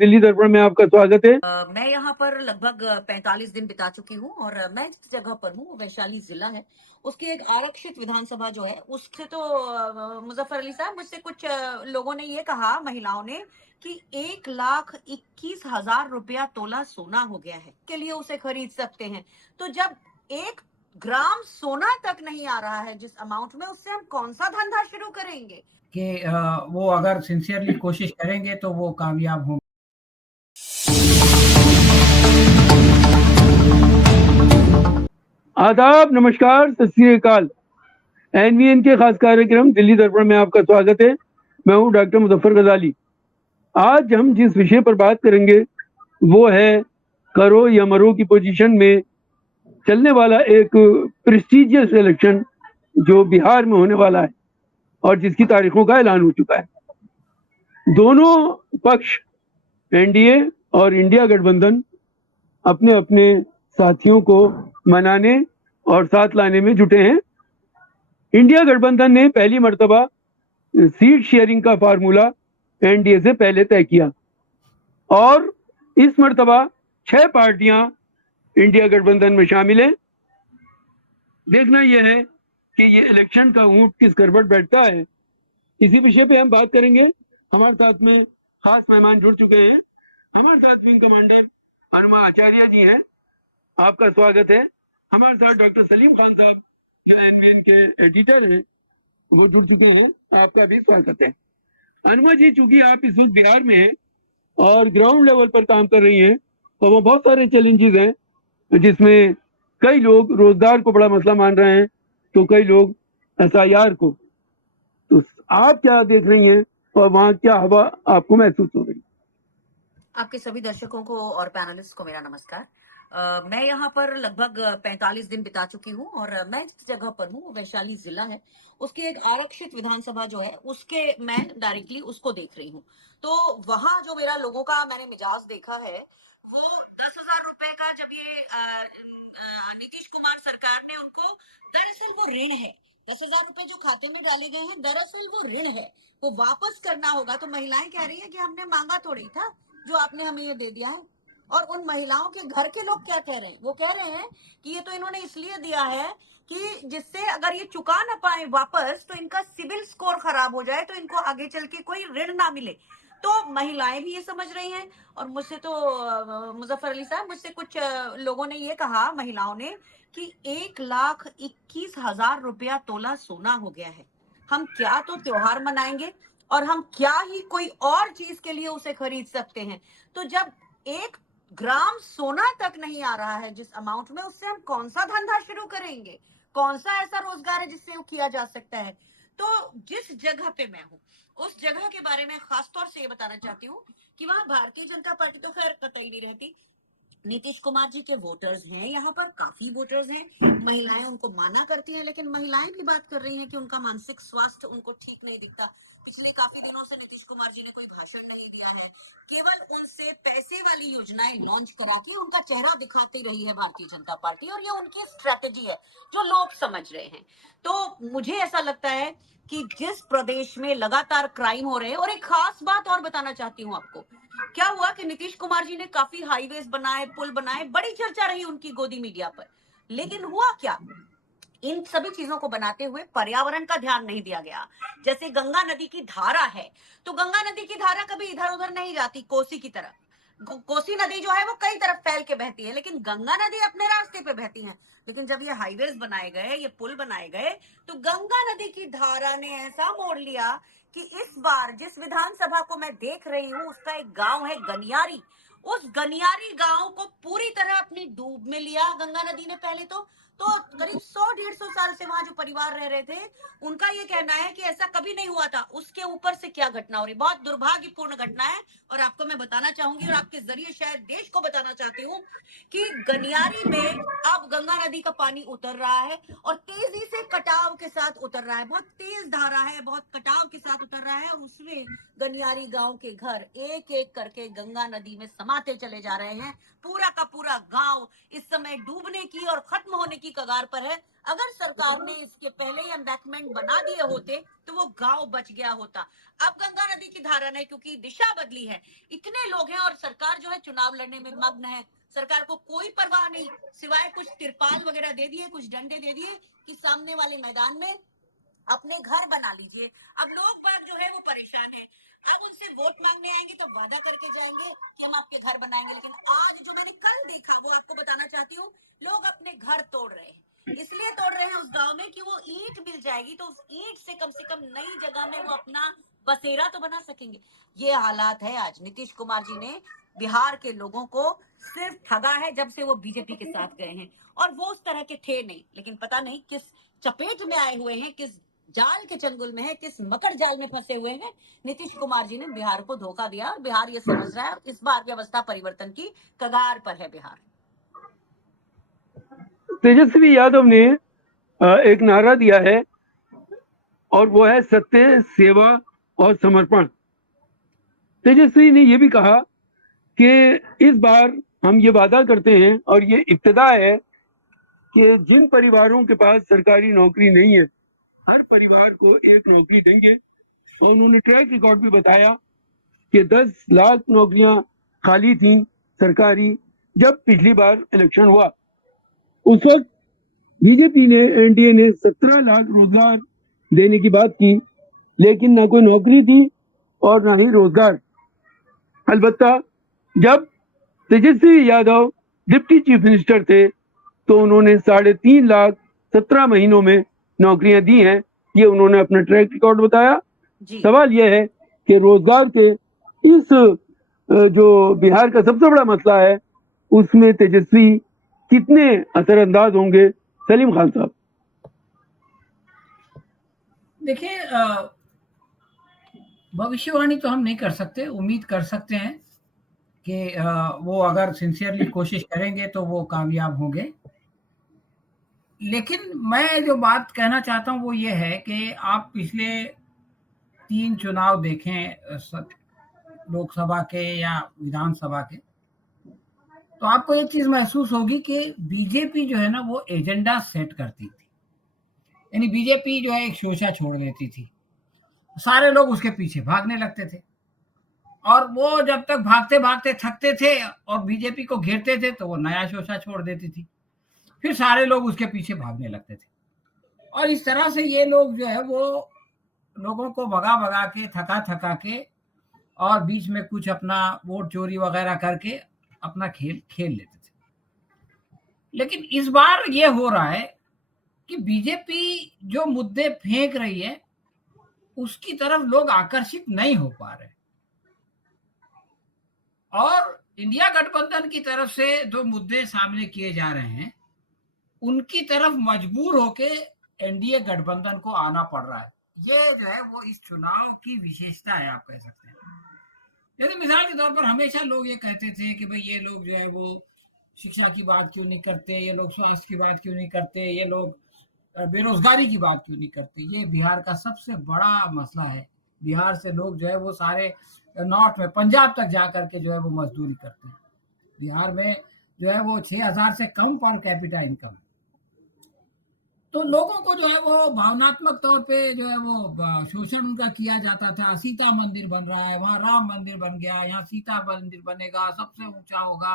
दिल्ली दर्पण में आपका स्वागत है। मैं यहाँ पर लगभग 45 दिन बिता चुकी हूँ और मैं जिस जगह पर हूँ वो वैशाली जिला है। उसकी एक आरक्षित विधानसभा जो है उससे तो मुजफ्फर अली साहब मुझसे कुछ लोगों ने ये कहा, महिलाओं ने, कि 1,21,000 रुपया तोला सोना हो गया है के लिए उसे खरीद सकते हैं। तो जब 1 ग्राम सोना तक नहीं आ रहा है जिस अमाउंट में, उससे हम कौन सा धंधा शुरू करेंगे? कि वो अगर सिंसियरली कोशिश करेंगे तो वो कामयाब होंगे। आदाब, नमस्कार, सत श्री अकाल। एनवीएन के खास कार्यक्रम दिल्ली दर्पण में आपका स्वागत है। मैं हूं डॉक्टर मुजफ्फर गजाली। आज हम जिस विषय पर बात करेंगे वो है करो या मरो की पोजीशन में चलने वाला एक प्रेस्टिजियस इलेक्शन जो बिहार में होने वाला है और जिसकी तारीखों का ऐलान हो चुका है। दोनों पक्ष, एनडीए और इंडिया गठबंधन, अपने अपने साथियों को मनाने और साथ लाने में जुटे हैं। इंडिया गठबंधन ने पहली मर्तबा सीट शेयरिंग का फार्मूला एनडीए से पहले तय किया और इस मर्तबा 6 पार्टियां इंडिया गठबंधन में शामिल हैं। देखना यह है कि ये इलेक्शन का ऊंट किस करवट बैठता है। इसी विषय पे हम बात करेंगे। हमारे साथ में खास मेहमान जुड़ चुके हैं। हमारे साथ विंग कमांडर अनुमा आचार्य जी हैं, आपका स्वागत है। हमारे साथ डॉक्टर सलीम खान साहब एनवीएन के एडिटर हैं, वो जुड़ चुके हैं, आपका भी स्वागत है। अनुमा जी, चूंकि आप इस वक्त बिहार में हैं और ग्राउंड लेवल पर काम कर रही हैं, तो वो बहुत सारे चैलेंजेस हैं जिसमें कई लोग रोजगार को बड़ा मसला मान रहे हैं तो कई लोग एसआईआर को। तो आप क्या देख रही हैं और वहाँ क्या हवा आपको महसूस हो रही है? आपके सभी दर्शकों को और पैनलिस्ट को मेरा नमस्कार। मैं यहाँ पर लगभग 45 दिन बिता चुकी हूँ और मैं जिस जगह पर हूँ वो वैशाली जिला है। उसकी एक आरक्षित विधानसभा जो है उसके मैं डायरेक्टली उसको देख रही हूँ। तो वहां जो मेरा लोगों का मैंने मिजाज देखा है वो 10,000 रुपए का, जब ये नीतीश कुमार सरकार ने उनको, दरअसल वो ऋण है। 10,000 रुपए जो खाते में डाले गए हैं दरअसल वो ऋण है, वो वापस करना होगा। तो महिलाएं कह रही है कि हमने मांगा थोड़ी था जो आपने हमें ये दे दिया है। और उन महिलाओं के घर के लोग क्या कह रहे हैं? वो कह रहे हैं कि ये तो इन्होंने इसलिए दिया है कि जिससे अगर ये चुका ना पाए वापस तो इनका सिविल स्कोर खराब हो जाए, तो इनको आगे चल के कोई ऋण ना मिले। तो महिलाएं भी ये समझ रही हैं। और मुझसे तो मुजफ्फर अली साहब, मुझसे कुछ लोगों ने ये कहा, महिलाओं ने, कि 1,21,000 रुपया तोला सोना हो गया है। हम क्या तो त्योहार मनाएंगे और हम क्या ही कोई और चीज के लिए उसे खरीद सकते हैं। तो जब 1 ग्राम सोना तक नहीं आ रहा है जिस अमाउंट में, उससे हम कौन सा धंधा शुरू करेंगे? कौन सा ऐसा रोजगार है जिससे वो किया जा सकता है? तो जिस जगह पे मैं हूँ उस जगह के बारे में खास तौर से ये बताना चाहती हूँ कि वहां भारतीय जनता पार्टी तो खैर कतई नहीं रहती। नीतीश कुमार जी के वोटर्स हैं, यहाँ पर काफी वोटर्स हैं। महिलाएं उनको माना करती हैं, लेकिन महिलाएं भी बात कर रही हैं कि उनका मानसिक स्वास्थ्य उनको ठीक नहीं दिखता। पिछले काफी दिनों से नीतीश कुमार जी ने कोई भाषण नहीं दिया है, केवल उनसे पैसे वाली योजनाएं लॉन्च करा के उनका चेहरा दिखाती रही है भारतीय जनता पार्टी, और ये उनकी स्ट्रेटेजी है जो लोग समझ रहे हैं। तो मुझे ऐसा लगता है कि जिस प्रदेश में लगातार क्राइम हो रहे हैं, और एक खास बात और बताना चाहती हूँ आपको, क्या हुआ कि नीतीश कुमार जी ने काफी हाईवेज बनाए, पुल बनाए, बड़ी चर्चा रही उनकी गोदी मीडिया पर। लेकिन हुआ क्या? इन सभी चीजों को बनाते हुए पर्यावरण का ध्यान नहीं दिया गया। जैसे गंगा नदी की धारा है, तो गंगा नदी की धारा कभी इधर उधर नहीं जाती कोसी की तरफ। कोसी नदी जो है वो कई तरफ फैल के बहती है, लेकिन गंगा नदी अपने रास्ते पे बहती है। लेकिन जब ये हाईवेज बनाए गए, ये पुल बनाए गए, तो गंगा नदी की धारा ने ऐसा मोड़ लिया कि इस बार जिस विधानसभा को मैं देख रही हूँ उसका एक गांव है गनियारी। उस गनियारी गांव को पूरी तरह अपनी डूब में लिया गंगा नदी ने पहले तो करीब 100-150 साल से वहां जो परिवार रह रहे थे, उनका ये कहना है कि ऐसा कभी नहीं हुआ था। उसके ऊपर से क्या घटना हो रही, बहुत दुर्भाग्यपूर्ण घटना है। और आपको मैं बताना चाहूंगी और आपके जरिए शायद देश को बताना चाहती हूँ कि गनियारी में अब गंगा नदी का पानी उतर रहा है और तेजी से कटाव के साथ उतर रहा है। बहुत तेज धारा है, बहुत कटाव के साथ उतर रहा है, और उसमें गनियारी गांव के घर एक एक करके गंगा नदी में समाते चले जा रहे हैं। पूरा का पूरा गांव इस समय डूबने की और खत्म होने की की कगार पर है। अगर सरकार ने इसके पहले ही एम्बैंकमेंट बना दिए होते तो वो गांव बच गया होता। अब गंगा नदी की धारा ने क्योंकि दिशा बदली है, इतने लोग हैं और सरकार जो है चुनाव लड़ने में मग्न है। सरकार को कोई परवाह नहीं, सिवाय कुछ तिरपाल वगैरह दे दिए, कुछ डंडे दे दिए कि सामने वाले मैदान में अपने घर बना लीजिए। अब लोग बाग जो है वो परेशान है। अब उनसे वोट मांगने आएंगे तो वादा करके जाएंगे कि हम आपके घर बनाएंगे, लेकिन आज जो मैंने कल देखा वो आपको बताना चाहती हूँ। लोग अपने घर तोड़ रहे हैं, इसलिए तोड़ रहे हैं उस गांव में कि वो ईंट मिल जाएगी तो उस ईंट से कम नई जगह में वो अपना बसेरा तो बना सकेंगे। ये हालात है आज। नीतीश कुमार जी ने बिहार के लोगों को सिर्फ ठगा है जब से वो बीजेपी के साथ गए हैं, और वो उस तरह के थे नहीं, लेकिन पता नहीं किस चपेट में आए हुए हैं, किस जाल के चंगुल में है, किस मकर जाल में फंसे हुए हैं। नीतीश कुमार जी ने बिहार को धोखा दिया और बिहार ये समझ रहा है इस बार व्यवस्था परिवर्तन की कगार पर है बिहार। तेजस्वी यादव ने एक नारा दिया है और वो है सत्य, सेवा और समर्पण। तेजस्वी ने ये भी कहा कि इस बार हम ये वादा करते हैं और ये इब्तिदा है कि जिन परिवारों के पास सरकारी नौकरी नहीं है हर परिवार को एक नौकरी देंगे। और उन्होंने ट्रैक रिकॉर्ड भी बताया कि 10 लाख नौकरियां खाली थी सरकारी जब पिछली बार इलेक्शन हुआ। उस वक्त बीजेपी ने, एनडीए ने 17 लाख रोजगार देने की बात की, लेकिन ना कोई नौकरी थी और ना ही रोजगार। अलबत्ता जब Tejashwi Yadav deputy chief minister थे तो उन्होंने 3.5 लाख 17 महीनों में नौकरियां दी हैं। ये उन्होंने अपना ट्रैक रिकॉर्ड बताया। सवाल यह है कि रोजगार के इस जो बिहार का सबसे बड़ा मसला है उसमें तेजस्वी कितने असरअंदाज होंगे? सलीम खान साहब। देखिए, भविष्यवाणी तो हम नहीं कर सकते, उम्मीद कर सकते हैं कि वो अगर सिंसियरली कोशिश करेंगे तो वो कामयाब होंगे। लेकिन मैं जो बात कहना चाहता हूँ वो ये है कि आप पिछले 3 चुनाव देखें, लोकसभा के या विधानसभा के, तो आपको एक चीज महसूस होगी कि बीजेपी जो है ना वो एजेंडा सेट करती थी। यानी बीजेपी जो है एक शोषा छोड़ देती थी, सारे लोग उसके पीछे भागने लगते थे, और वो जब तक भागते भागते थकते थे और बीजेपी को घेरते थे तो वो नया शोषा छोड़ देती थी, फिर सारे लोग उसके पीछे भागने लगते थे। और इस तरह से ये लोग जो है वो लोगों को भगा भगा के, थका थका के, और बीच में कुछ अपना वोट चोरी वगैरह करके अपना खेल खेल लेते थे। लेकिन इस बार ये हो रहा है कि बीजेपी जो मुद्दे फेंक रही है उसकी तरफ लोग आकर्षित नहीं हो पा रहे, और इंडिया गठबंधन की तरफ से जो मुद्दे सामने किए जा रहे हैं उनकी तरफ मजबूर होके एनडीए गठबंधन को आना पड़ रहा है। ये जो है वो इस चुनाव की विशेषता है, आप कह सकते हैं। जैसे मिसाल के तौर पर हमेशा लोग ये कहते थे कि भाई ये लोग जो है वो शिक्षा की बात क्यों नहीं करते, ये लोग स्वास्थ्य की बात क्यों नहीं करते, ये लोग बेरोजगारी की बात क्यों नहीं करते। ये बिहार का सबसे बड़ा मसला है। बिहार से लोग जो है वो सारे नॉर्थ में, पंजाब तक जा करके जो है वो मजदूरी करते हैं। बिहार में जो है वो 6,000 से कम पर कैपिटा इनकम है। तो लोगों को जो है वो भावनात्मक तौर पे जो है वो शोषण उनका किया जाता था। सीता मंदिर बन रहा है, वहाँ राम मंदिर बन गया, यहाँ सीता मंदिर बनेगा, सबसे ऊंचा होगा,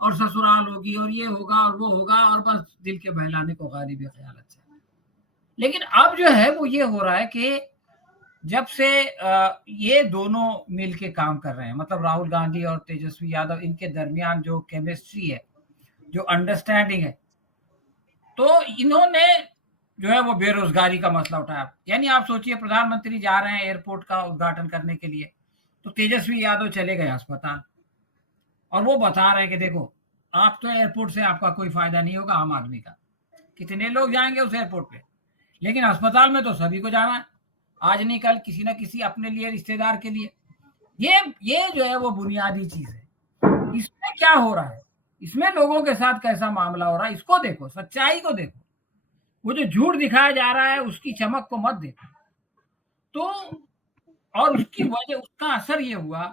और ससुराल होगी, और ये होगा और वो होगा, और बस दिल के बहलाने को गाली भी ख्याल अच्छा। लेकिन अब जो है वो ये हो रहा है कि जब से ये दोनों मिल के काम कर रहे हैं, मतलब राहुल गांधी और तेजस्वी यादव, इनके दरमियान जो केमिस्ट्री है, जो अंडरस्टैंडिंग है, तो इन्होंने जो है वो बेरोजगारी का मसला उठाया। यानी आप सोचिए, प्रधानमंत्री जा रहे हैं एयरपोर्ट का उद्घाटन करने के लिए, तो तेजस्वी यादव चले गए अस्पताल, और वो बता रहे हैं कि देखो, आप तो एयरपोर्ट से आपका कोई फायदा नहीं होगा, आम आदमी का। कितने लोग जाएंगे उस एयरपोर्ट पे, लेकिन अस्पताल में तो सभी को जाना है, आज नहीं कल, किसी ना किसी अपने लिए, रिश्तेदार के लिए। ये जो है वो बुनियादी चीज है। इसमें क्या हो रहा है, इसमें लोगों के साथ कैसा मामला हो रहा है, इसको देखो, सच्चाई को देखो। वो जो झूठ दिखाया जा रहा है उसकी चमक को मत देखो। तो और उसकी वजह, उसका असर ये हुआ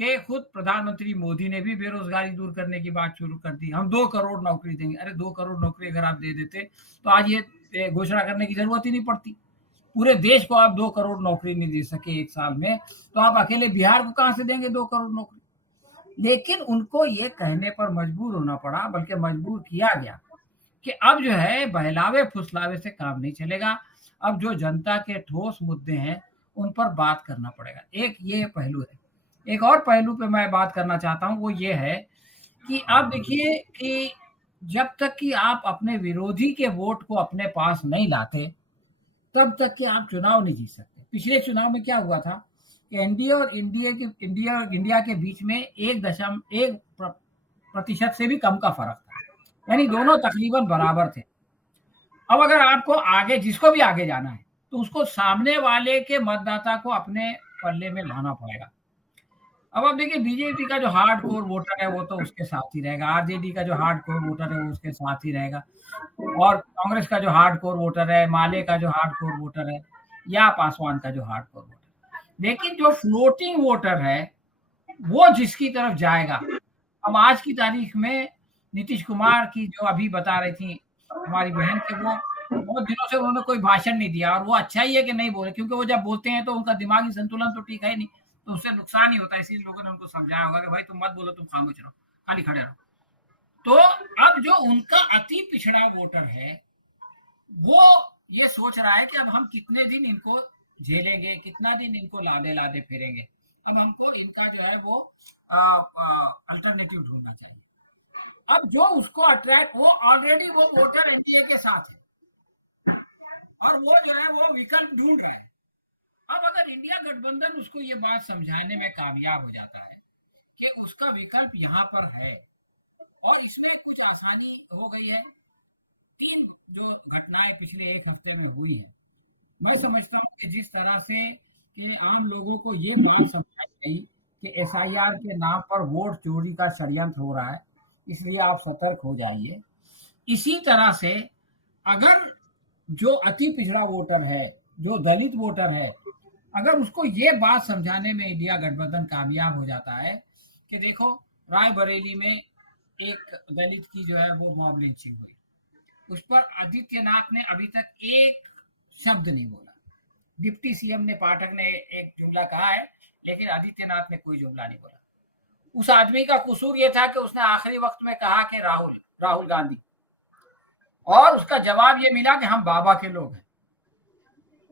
कि खुद प्रधानमंत्री मोदी ने भी बेरोजगारी दूर करने की बात शुरू कर दी। हम 2 करोड़ नौकरी देंगे। अरे 2 करोड़ नौकरी अगर आप दे देते तो आज ये घोषणा करने की जरूरत ही नहीं पड़ती। पूरे देश को आप 2 करोड़ नौकरी नहीं दे सके एक साल में, तो आप अकेले बिहार को कहां से देंगे 2 करोड़ नौकरी? लेकिन उनको ये कहने पर मजबूर होना पड़ा, बल्कि मजबूर किया गया कि अब जो है बहलावे फुसलावे से काम नहीं चलेगा। अब जो जनता के ठोस मुद्दे हैं उन पर बात करना पड़ेगा। एक ये पहलू है। एक और पहलू पे मैं बात करना चाहता हूँ, वो ये है कि आप देखिए कि जब तक कि आप अपने विरोधी के वोट को अपने पास नहीं लाते, तब तक कि आप चुनाव नहीं जीत सकते। पिछले चुनाव में क्या हुआ था कि एनडीए और इंडिया के बीच में 1% से भी कम का फर्क था, यानी दोनों तकरीबन बराबर थे। अब अगर आपको आगे, जिसको भी आगे जाना है, तो उसको सामने वाले के मतदाता को अपने पल्ले में लाना पड़ेगा। अब आप देखिए बीजेपी का जो हार्ड कोर वोटर है वो तो उसके साथ ही रहेगा, आरजेडी का जो हार्ड कोर वोटर है वो उसके साथ ही रहेगा, और कांग्रेस का जो हार्ड कोर वोटर है, माले का जो हार्ड कोर वोटर है, या पासवान का जो हार्ड कोर वोटर है। लेकिन जो फ्लोटिंग वोटर है वो जिसकी तरफ जाएगा, अब आज की तारीख में नीतीश कुमार की जो अभी बता रही थी हमारी बहन के, वो बहुत दिनों से उन्होंने कोई भाषण नहीं दिया, और वो अच्छा ही है कि नहीं बोले, क्योंकि वो जब बोलते हैं तो उनका दिमागी संतुलन तो ठीक है ही नहीं, तो उससे नुकसान ही होता है। इसीलिए लोगों ने उनको समझाया होगा कि भाई तुम मत बोलो, तुम खामोश रहो, खाली खड़े रहो। तो अब जो उनका अति पिछड़ा वोटर है वो ये सोच रहा है कि अब हम कितने दिन इनको झेलेंगे, कितना दिन इनको लादे लादे फिरेंगे, अब हमको इनका जो है वो अल्टरनेटिव ढूंढना चाहिए। अब जो उसको अट्रैक्ट, वो ऑलरेडी वो वोटर एनडीए के साथ है और वो जो है वो विकल्प ढूंढ रहा है। अब अगर इंडिया गठबंधन उसको ये बात समझाने में कामयाब हो जाता है कि उसका विकल्प यहाँ पर है और इसमें कुछ आसानी हो गई है। 3 जो घटनाएं पिछले 1 हफ्ते में हुई है, मैं समझता हूँ कि जिस तरह से कि आम लोगों को ये बात समझाई गई कि एसआईआर के नाम पर वोट चोरी का षड्यंत्र हो रहा है, इसलिए आप सतर्क हो जाइए। इसी तरह से अगर जो अति पिछड़ा वोटर है, जो दलित वोटर है, अगर उसको ये बात समझाने में इंडिया गठबंधन कामयाब हो जाता है कि देखो रायबरेली में एक दलित की जो है वो मॉब लिंचिंग हुई, उस पर आदित्यनाथ ने अभी तक एक शब्द नहीं बोला। डिप्टी सीएम ने, पाठक ने एक जुमला कहा है, लेकिन आदित्यनाथ ने कोई जुमला नहीं बोला। उस आदमी का कसूर ये था कि उसने आखिरी वक्त में कहा कि राहुल गांधी, और उसका जवाब ये मिला कि हम बाबा के लोग हैं।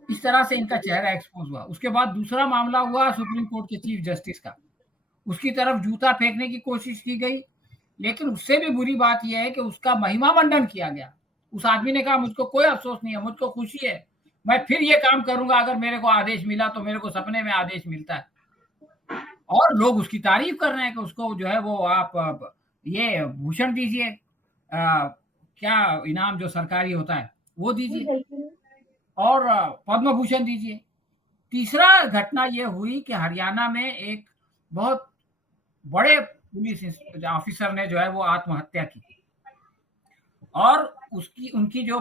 इस तरह से इनका चेहरा एक्सपोज हुआ। उसके बाद दूसरा मामला हुआ सुप्रीम कोर्ट के चीफ जस्टिस का, उसकी तरफ जूता फेंकने की कोशिश की गई, लेकिन उससे भी बुरी बात यह है कि उसका महिमा मंडन किया गया। उस आदमी ने कहा मुझको कोई अफसोस नहीं है, मुझको खुशी है, मैं फिर ये काम करूंगा, अगर मेरे को आदेश मिला तो मेरे को सपने में आदेश मिलता है। और लोग उसकी तारीफ कर रहे हैं कि उसको जो है वो आप ये भूषण दीजिए, क्या इनाम जो सरकारी होता है वो दीजिए, और पद्म भूषण दीजिए। तीसरा घटना ये हुई कि हरियाणा में एक बहुत बड़े पुलिस ऑफिसर ने जो है वो आत्महत्या की, और उनकी जो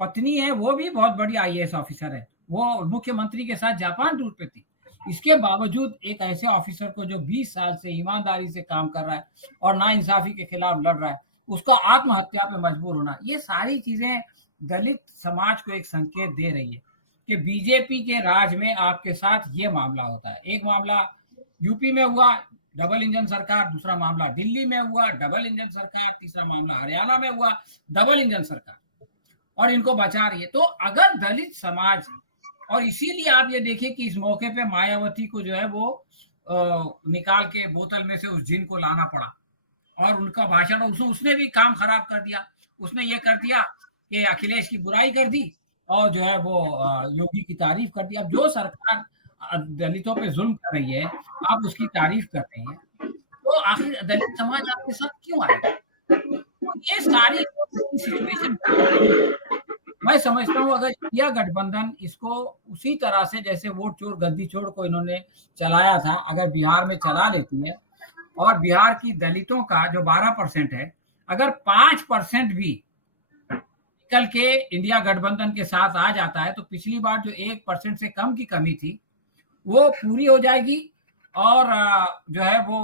पत्नी है वो भी बहुत बड़ी आईएएस ऑफिसर है, वो मुख्यमंत्री के साथ जापान टूर पे थी। इसके बावजूद एक ऐसे ऑफिसर को जो 20 साल से ईमानदारी से काम कर रहा है और नाइंसाफी के खिलाफ लड़ रहा है, उसका आत्महत्या पे मजबूर होना, ये सारी चीजें दलित समाज को एक संकेत दे रही है कि बीजेपी के राज में आपके साथ ये मामला होता है। एक मामला यूपी में हुआ, डबल इंजन सरकार, दूसरा मामला दिल्ली में हुआ, डबल इंजन सरकार, तीसरा मामला हरियाणा में हुआ, डबल इंजन सरकार, और इनको बचा रही है। तो अगर दलित समाज, और इसीलिए आप ये देखिए कि इस मौके पे मायावती को जो है वो निकाल के बोतल में से उस जिन को लाना पड़ा, और उनका भाषण, उसने भी काम खराब कर दिया। उसने ये कर दिया कि अखिलेश की बुराई कर दी और जो है वो योगी की तारीफ कर दी। अब जो सरकार दलितों पे जुल्म कर रही है, आप उसकी तारीफ कर रही हैं, तो आखिर दलित समाज आपके साथ क्यों आएगा? तो ये सारी सिचुएशन, मैं समझता हूँ अगर इंडिया गठबंधन इसको उसी तरह से जैसे वोट चोर गद्दी चोर को इन्होंने चलाया था, अगर बिहार में चला लेती है, और बिहार की दलितों का जो 12% है, अगर 5% भी निकल के इंडिया गठबंधन के साथ आ जाता है, तो पिछली बार जो 1% से कम की कमी थी वो पूरी हो जाएगी। और जो है वो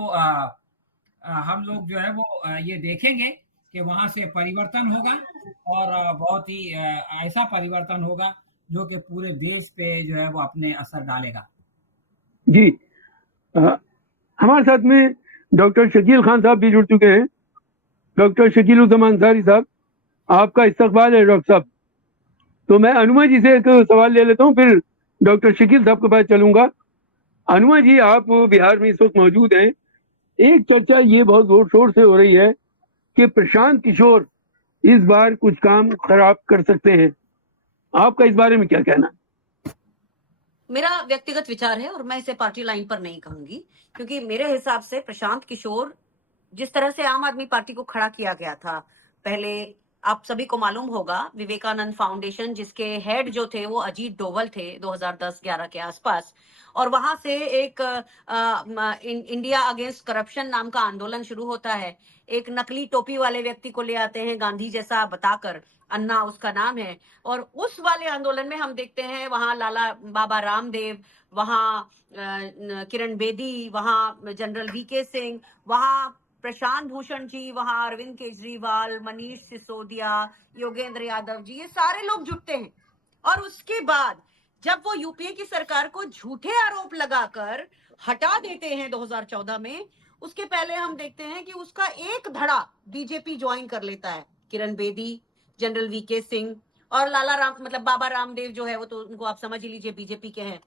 हम लोग जो है वो ये देखेंगे कि वहां से परिवर्तन होगा और बहुत ही ऐसा परिवर्तन होगा जो कि पूरे देश पे जो है वो अपने असर डालेगा। जी, हमारे साथ में डॉक्टर शकील खान साहब भी जुड़ चुके हैं। डॉक्टर शकील अंसारी साहब, आपका इस्तकबाल है डॉक्टर साहब। तो मैं अनुमा जी से एक सवाल ले लेता हूँ, फिर डॉक्टर शकील साहब के पास चलूंगा। अनुमा जी, आप बिहार में इस वक्त मौजूद हैं। एक चर्चा ये बहुत जोर शोर से हो रही है कि प्रशांत किशोर इस बार कुछ काम खराब कर सकते हैं। आपका इस बारे में क्या कहना है? मेरा व्यक्तिगत विचार है और मैं इसे पार्टी लाइन पर नहीं कहूंगी, क्योंकि मेरे हिसाब से प्रशांत किशोर, जिस तरह से आम आदमी पार्टी को खड़ा किया गया था पहले, आप सभी को मालूम होगा, विवेकानंद फाउंडेशन जिसके हेड जो थे वो अजीत डोवल थे 2010-11 के आसपास, और वहां से एक इंडिया अगेंस्ट करप्शन नाम का आंदोलन शुरू होता है। एक नकली टोपी वाले व्यक्ति को ले आते हैं गांधी जैसा बताकर, अन्ना उसका नाम है, और उस वाले आंदोलन में हम देखते हैं वहां लाला बाबा रामदेव, वहां किरण बेदी, वहां जनरल वीके सिंह, वहां प्रशांत भूषण जी, वहां अरविंद केजरीवाल, मनीष सिसोदिया, योगेंद्र यादव जी, ये सारे लोग जुटते हैं। और उसके बाद जब वो यूपीए की सरकार को झूठे आरोप लगाकर हटा देते हैं 2014 में, उसके पहले हम देखते हैं कि उसका एक धड़ा बीजेपी ज्वाइन कर लेता है। किरण बेदी, जनरल वीके सिंह और लाला राम, मतलब बाबा रामदेव जो है वो तो उनको आप समझ ही लीजिए बीजेपी के हैं।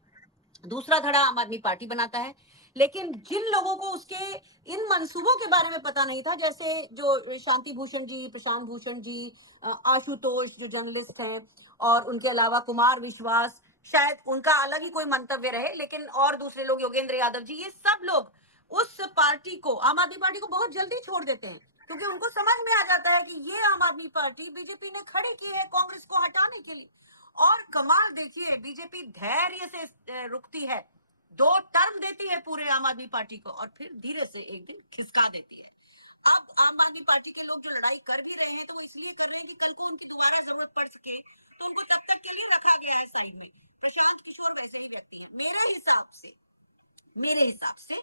दूसरा धड़ा आम आदमी पार्टी बनाता है। लेकिन जिन लोगों को उसके इन मंसूबों के बारे में पता नहीं था, जैसे जो शांति भूषण जी, प्रशांत भूषण जी, आशुतोष जो जर्नलिस्ट हैं, और उनके अलावा कुमार विश्वास, शायद उनका अलग ही कोई मंतव्य रहे, लेकिन और दूसरे लोग, योगेंद्र यादव जी, ये सब लोग उस पार्टी को, आम आदमी पार्टी को बहुत जल्दी छोड़ देते हैं, क्योंकि उनको समझ में आ जाता है कि ये आम आदमी पार्टी बीजेपी ने खड़ी की है कांग्रेस को हटाने के लिए। और कमाल देखिए, बीजेपी धैर्य से रुकती है, 2 टर्म देती है पूरे आम आदमी पार्टी को, और फिर धीरे से एक दिन खिसका देती है। अब आम आदमी पार्टी के लोग जो लड़ाई कर भी रहे हैं, तो वो इसलिए कर रहे हैं कि कल को उनकी दोबारा जरूरत पड़ सके, तो उनको तब तक के लिए रखा गया है साइड में। प्रशांत किशोर वैसे ही व्यक्ति है मेरे हिसाब से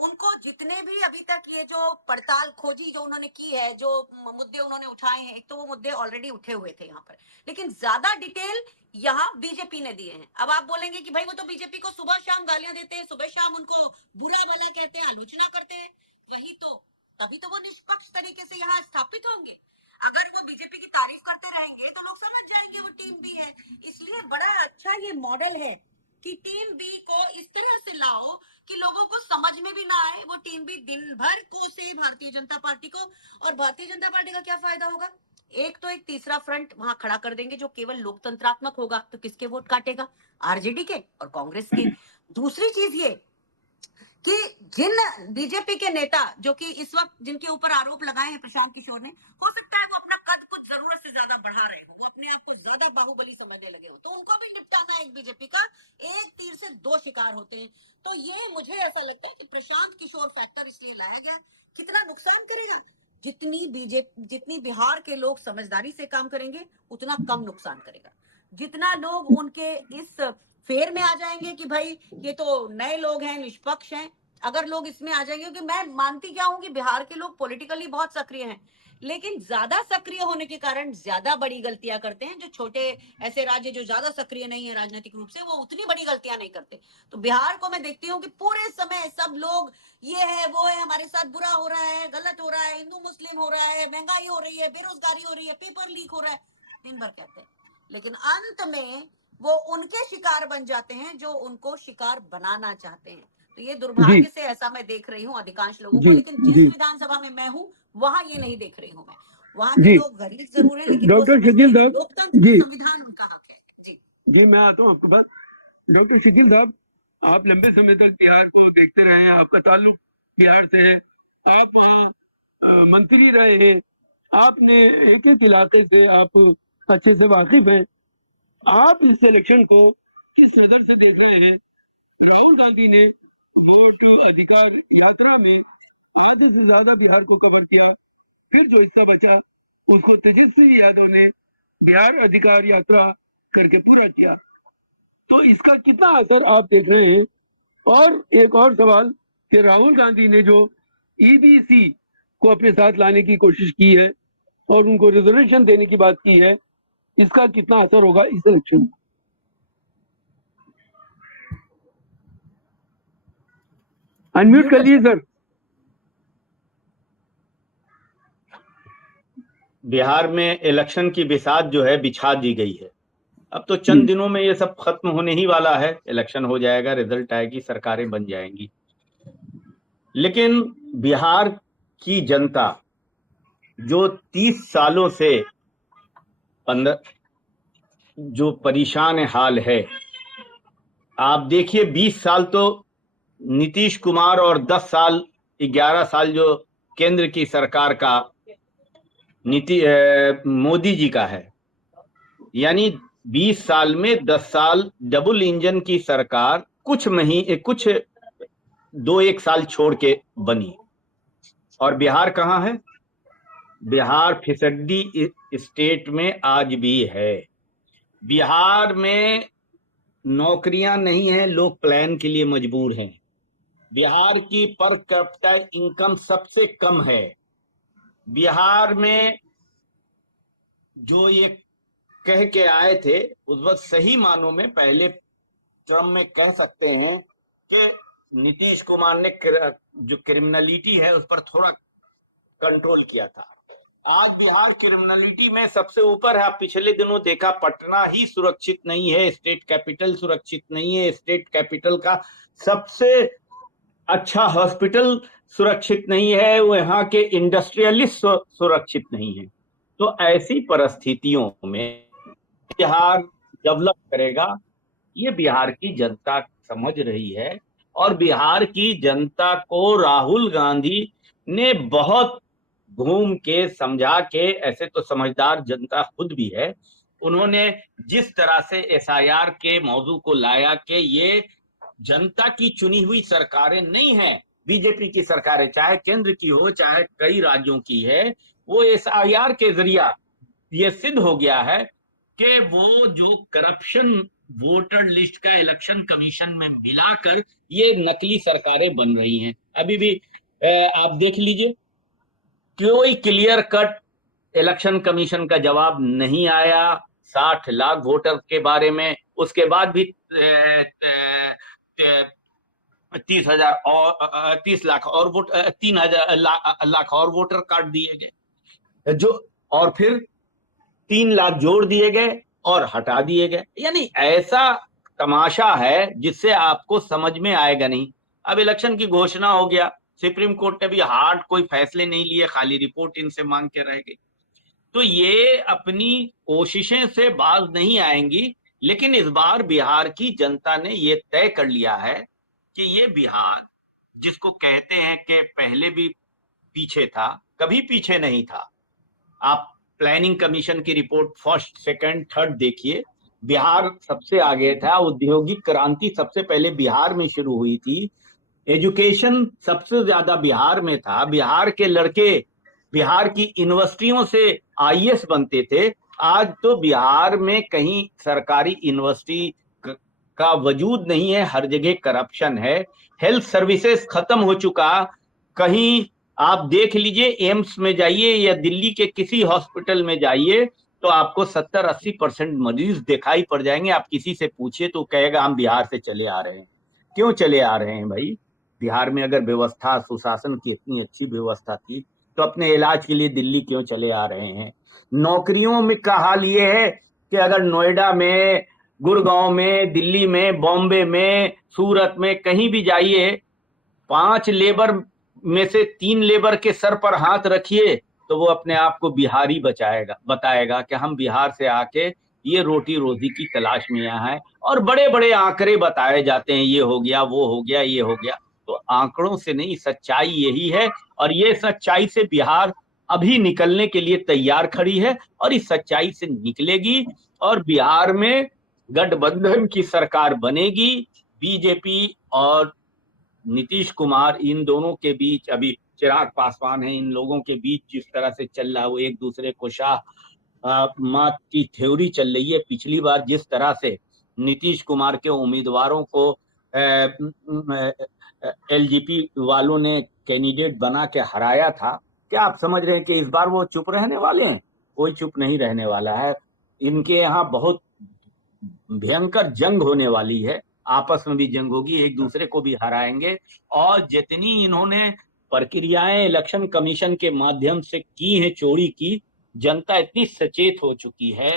उनको जितने भी अभी तक ये जो पड़ताल खोजी जो उन्होंने की है, जो मुद्दे उन्होंने उठाए हैं, एक तो वो मुद्दे ऑलरेडी उठे हुए थे यहाँ पर, लेकिन ज्यादा डिटेल यहाँ बीजेपी ने दिए हैं। अब आप बोलेंगे कि भाई वो तो बीजेपी को सुबह शाम गालियां देते हैं, सुबह शाम उनको बुरा भला कहते हैं, आलोचना करते हैं, वही तो, तभी तो वो निष्पक्ष तरीके से यहाँ स्थापित होंगे। अगर वो बीजेपी की तारीफ करते रहेंगे तो लोग समझ जाएंगे वो टीम बी है। इसलिए बड़ा अच्छा ये मॉडल है कि टीम बी को इस तरह से लाओ कि लोगों को समझ में भी ना आए। वो टीम भी दिन भर कोसे भारतीय जनता पार्टी को, और भारतीय जनता पार्टी का क्या फायदा होगा? एक तो एक तीसरा फ्रंट वहां खड़ा कर देंगे जो केवल लोकतंत्रात्मक होगा, तो किसके वोट काटेगा? आरजेडी के और कांग्रेस के। दूसरी चीज ये कि जिन बीजेपी के नेता जो कि इस वक्त जिनके ऊपर आरोप लगाए हैं प्रशांत किशोर ने, हो सकता है वो अपना कद कुछ जरूरत से ज्यादा बढ़ा रहे हो, वो अपने आप को ज्यादा बाहुबली समझने लगे हो, तो उनको भी निपटाना है। एक बीजेपी का एक तीर से 2 शिकार होते हैं। तो ये मुझे ऐसा लगता है कि प्रशांत किशोर फैक्टर इसलिए लाया गया। कितना नुकसान करेगा? जितनी बिहार के लोग समझदारी से काम करेंगे उतना कम नुकसान करेगा। जितना लोग उनके इस फेर में आ जाएंगे कि भाई ये तो नए लोग हैं, निष्पक्ष हैं, अगर लोग इसमें आ जाएंगे, क्योंकि मैं मानती क्या हूं कि बिहार के लोग पॉलिटिकली बहुत सक्रिय हैं, लेकिन ज्यादा सक्रिय होने के कारण ज्यादा बड़ी गलतियां करते हैं। जो छोटे ऐसे राज्य जो ज्यादा सक्रिय नहीं है राजनीतिक रूप से, वो उतनी बड़ी गलतियां नहीं करते। तो बिहार को मैं देखती हूँ कि पूरे समय सब लोग ये है वो है, हमारे साथ बुरा हो रहा है, गलत हो रहा है, हिंदू मुस्लिम हो रहा है, महंगाई हो रही है, बेरोजगारी हो रही है, पेपर लीक हो रहा है, दिन भर कहते हैं, लेकिन अंत में वो उनके शिकार बन जाते हैं जो उनको शिकार बनाना चाहते हैं। तो ये जी दुर्भाग्य से ऐसा मैं देख रही हूँ अधिकांश लोगों को, जी लेकिन जिस जी विधानसभा में मैं हूँ वहां ये नहीं देख रही हूँ मैं। वहां के जी लोग गरीब जरूर है, लेकिन वो डॉक्टर समझते शकील हैं कि साहब, लोकतंत्र, जी संविधान उनका हक है। जी जी, मैं आता हूँ आपके पास। डॉक्टर शकील साहब, आप लंबे समय तक बिहार को देखते रहे हैं, आपका ताल्लुक बिहार से है, आप वहाँ मंत्री रहे हैं, आपने एक एक इलाके से आप अच्छे से वाकिफ हैं। आप इस इलेक्शन को किस नजर से देख रहे हैं? राहुल गांधी ने वोट अधिकार यात्रा में आधे से ज्यादा बिहार को कवर किया, फिर जो हिस्सा बचा उसको तेजस्वी यादव ने बिहार अधिकार यात्रा करके पूरा किया। तो इसका कितना असर आप देख रहे हैं और एक और सवाल कि राहुल गांधी ने जो ईबीसी को अपने साथ लाने की कोशिश की है और उनको रिजर्वेशन देने की बात की है, इसका कितना असर होगा इस इलेक्शन में? अनम्यूट कर लीजिए सर। बिहार में इलेक्शन की बिसात जो है बिछा दी गई है। अब तो चंद दिनों में ये सब खत्म होने ही वाला है, इलेक्शन हो जाएगा, रिजल्ट आएगी, सरकारें बन जाएंगी। लेकिन बिहार की जनता जो 30 सालों से 15 जो परेशान हाल है, आप देखिए 20 साल तो नीतीश कुमार और 10 साल 11 साल जो केंद्र की सरकार का मोदी जी का है, यानी 20 साल में 10 साल डबल इंजन की सरकार कुछ 2-1 साल छोड़ के बनी। और बिहार कहाँ है? बिहार फिसड्डी स्टेट में आज भी है। बिहार में नौकरियां नहीं है, लोग प्लान के लिए मजबूर हैं। बिहार की पर कैपिटा इनकम सबसे कम है। बिहार में जो ये कह के आए थे उस वक्त सही मानों में पहले टर्म में कह सकते हैं कि नीतीश कुमार ने जो क्रिमिनलिटी है उस पर थोड़ा कंट्रोल किया था। आज बिहार क्रिमिनलिटी में सबसे ऊपर है। पिछले दिनों देखा पटना ही सुरक्षित नहीं है, स्टेट कैपिटल सुरक्षित नहीं है, स्टेट कैपिटल का सबसे अच्छा हॉस्पिटल सुरक्षित नहीं है, वहां के इंडस्ट्रियलिस्ट सुरक्षित नहीं है। तो ऐसी परिस्थितियों में बिहार डेवलप करेगा, ये बिहार की जनता समझ रही है। और बिहार की जनता को राहुल गांधी ने बहुत घूम के समझा के, ऐसे तो समझदार जनता खुद भी है, उन्होंने जिस तरह से एसआईआर के मौजू को लाया कि ये जनता की चुनी हुई सरकारें नहीं है, बीजेपी की सरकारें चाहे केंद्र की हो चाहे कई राज्यों की है, वो एसआईआर के जरिया ये सिद्ध हो गया है कि वो जो करप्शन वोटर लिस्ट का इलेक्शन कमीशन में मिलाकर ये नकली सरकारें बन रही हैं। अभी भी आप देख लीजिए, कोई क्लियर कट इलेक्शन कमीशन का जवाब नहीं आया 60 लाख वोटर के बारे में। उसके बाद भी 30 लाख और वोट 3,000 लाख और वोटर कार्ड दिए गए, जो और फिर 3 लाख जोड़ दिए गए और हटा दिए गए। यानी ऐसा तमाशा है जिससे आपको समझ में आएगा नहीं। अब इलेक्शन की घोषणा हो गया, सुप्रीम कोर्ट ने भी हार्ड कोई फैसले नहीं लिए, खाली रिपोर्ट इनसे मांग के रह गई। तो ये अपनी कोशिशें से बाज नहीं आएंगी। लेकिन इस बार बिहार की जनता ने ये तय कर लिया है कि ये बिहार जिसको कहते हैं कि पहले भी पीछे था, कभी पीछे नहीं था। आप प्लानिंग कमीशन की रिपोर्ट फर्स्ट सेकंड थर्ड देखिए, बिहार सबसे आगे था। औद्योगिक क्रांति सबसे पहले बिहार में शुरू हुई थी। एजुकेशन सबसे ज्यादा बिहार में था। बिहार के लड़के बिहार की यूनिवर्सिटियों से आईएएस बनते थे। आज तो बिहार में कहीं सरकारी यूनिवर्सिटी का वजूद नहीं है, हर जगह करप्शन है। हेल्थ सर्विसेज खत्म हो चुका। कहीं आप देख लीजिए, एम्स में जाइए या दिल्ली के किसी हॉस्पिटल में जाइए तो आपको 70-80% मरीज दिखाई पड़ जाएंगे। आप किसी से पूछिए तो कहेगा हम बिहार से चले आ रहे हैं। क्यों चले आ रहे हैं भाई? बिहार में अगर व्यवस्था सुशासन की इतनी अच्छी व्यवस्था थी तो अपने इलाज के लिए दिल्ली क्यों चले आ रहे हैं? नौकरियों में का हाल ये है कि अगर नोएडा में, गुड़गांव में, दिल्ली में, बॉम्बे में, सूरत में कहीं भी जाइए, 5 लेबर में से 3 लेबर के सर पर हाथ रखिए तो वो अपने आप को बिहारी बताएगा कि हम बिहार से आके ये रोटी रोजी की तलाश में यहाँ है। और बड़े बड़े आंकड़े बताए जाते हैं, ये हो गया, वो हो गया, ये हो गया। तो आंकड़ों से नहीं, सच्चाई यही है। और ये सच्चाई से बिहार अभी निकलने के लिए तैयार खड़ी है और इस सच्चाई से निकलेगी और बिहार में गठबंधन की सरकार बनेगी। बीजेपी और नीतीश कुमार, इन दोनों के बीच, अभी चिराग पासवान है, इन लोगों के बीच जिस तरह से चल रहा है, वो एक दूसरे को शाह मात की थ्योरी चल रही है। पिछली बार जिस तरह से नीतीश कुमार के उम्मीदवारों को एलजेपी वालों ने कैंडिडेट बना के हराया था, क्या आप समझ रहे हैं कि इस बार वो चुप रहने वाले हैं? कोई चुप नहीं रहने वाला है। इनके यहाँ बहुत भयंकर जंग होने वाली है, आपस में भी जंग होगी, एक दूसरे को भी हराएंगे। और जितनी इन्होंने प्रक्रियाएं इलेक्शन कमीशन के माध्यम से की हैं, चोरी की, जनता इतनी सचेत हो चुकी है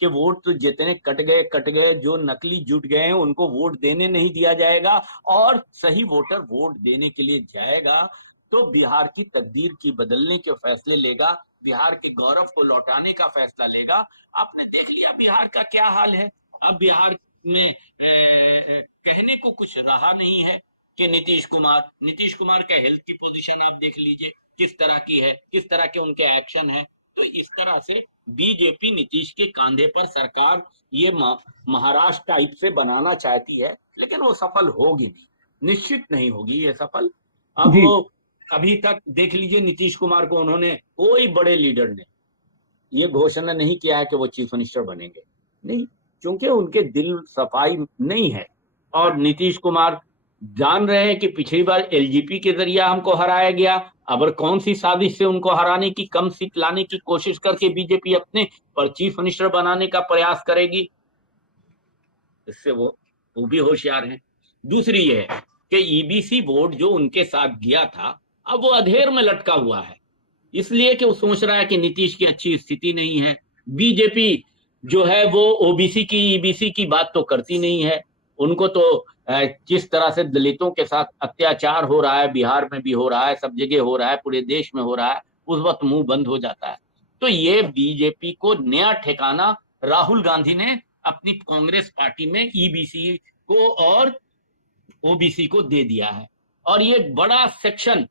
कि वोट तो जितने कट गए, जो नकली जुट गए हैं उनको वोट देने नहीं दिया जाएगा, और सही वोटर वोट देने के लिए जाएगा तो बिहार की तकदीर की बदलने के फैसले लेगा, बिहार के गौरव को लौटाने का फैसला लेगा। आपने देख लिया बिहार का क्या हाल है। अब बिहार में कहने को कुछ रहा नहीं है कि नीतीश कुमार का हेल्थ की पोजीशन आप देख लीजिए किस तरह की है, किस तरह के उनके एक्शन है। तो इस तरह से बीजेपी नीतीश के कांधे पर सरकार ये महाराष्ट्र टाइप से बनाना चाहती है, लेकिन वो सफल होगी नहीं, निश्चित नहीं होगी ये सफल। अब जी। वो अभी तक देख लीजिए, नीतीश कुमार को उन्होंने, कोई बड़े लीडर ने ये घोषणा नहीं किया है कि वो चीफ मिनिस्टर बनेंगे, नहीं, क्योंकि उनके दिल सफाई नहीं है। और नीतीश कुमार जान रहे हैं कि पिछली बार एलजेपी के जरिए हमको हराया गया, अब कौन सी साजिश से उनको हराने की, कम सीट लाने की कोशिश करके बीजेपी अपने पर चीफ मिनिस्टर बनाने का प्रयास करेगी। इससे वो भी होशियार हैं। दूसरी ये है कि ईबीसी बोर्ड जो उनके साथ गया था, अब वो अधेर में लटका हुआ है, इसलिए कि वो सोच रहा है कि नीतीश की अच्छी स्थिति नहीं है। बीजेपी जो है वो ओबीसी की, ईबीसी की बात तो करती नहीं है। उनको तो जिस तरह से दलितों के साथ अत्याचार हो रहा है, बिहार में भी हो रहा है, सब जगह हो रहा है, पूरे देश में हो रहा है, उस वक्त मुंह बंद हो जाता है। तो ये बीजेपी को नया ठिकाना राहुल गांधी ने अपनी कांग्रेस पार्टी में ईबीसी को और ओबीसी को दे दिया है, और ये बड़ा सेक्शन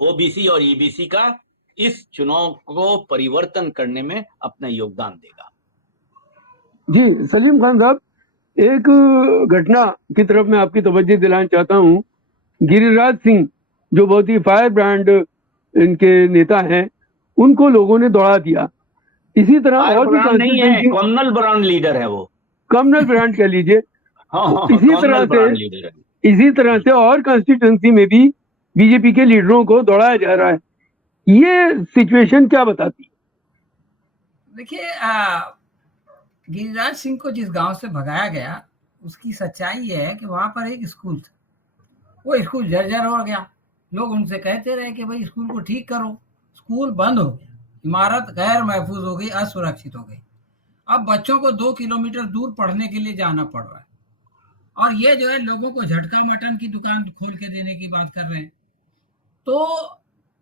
ओबीसी और ईबीसी का इस चुनाव को परिवर्तन करने में अपना योगदान देगा। जी सलीम खान साहब, एक घटना की तरफ मैं आपकी तवज्जो दिलाना चाहता हूँ। गिरिराज सिंह जो बहुत ही फायर ब्रांड इनके नेता हैं, उनको लोगों ने दौड़ा दिया। इसी तरह और भी नहीं है, कॉन्स्टिट्यूंसी, कॉमनल ब्रांड लीडर है वो, कम्युनल ब्रांड कह लीजिए। हाँ, इसी तरह से और कॉन्स्टिट्यूंसी में भी बीजेपी के लीडरों को दौड़ाया जा रहा है। ये सिचुएशन क्या बताती है? देखिए, गिरिराज सिंह को जिस गांव से भगाया गया, उसकी सच्चाई ये है कि वहां पर एक स्कूल था, वो स्कूल जर्जर हो गया। लोग उनसे कहते रहे कि भाई स्कूल को ठीक करो, स्कूल बंद हो गया, इमारत गैर महफूज हो गई, असुरक्षित हो गई। अब बच्चों को 2 किलोमीटर दूर पढ़ने के लिए जाना पड़ रहा है, और ये जो है लोगों को झटका मटन की दुकान खोल के देने की बात कर रहे हैं। तो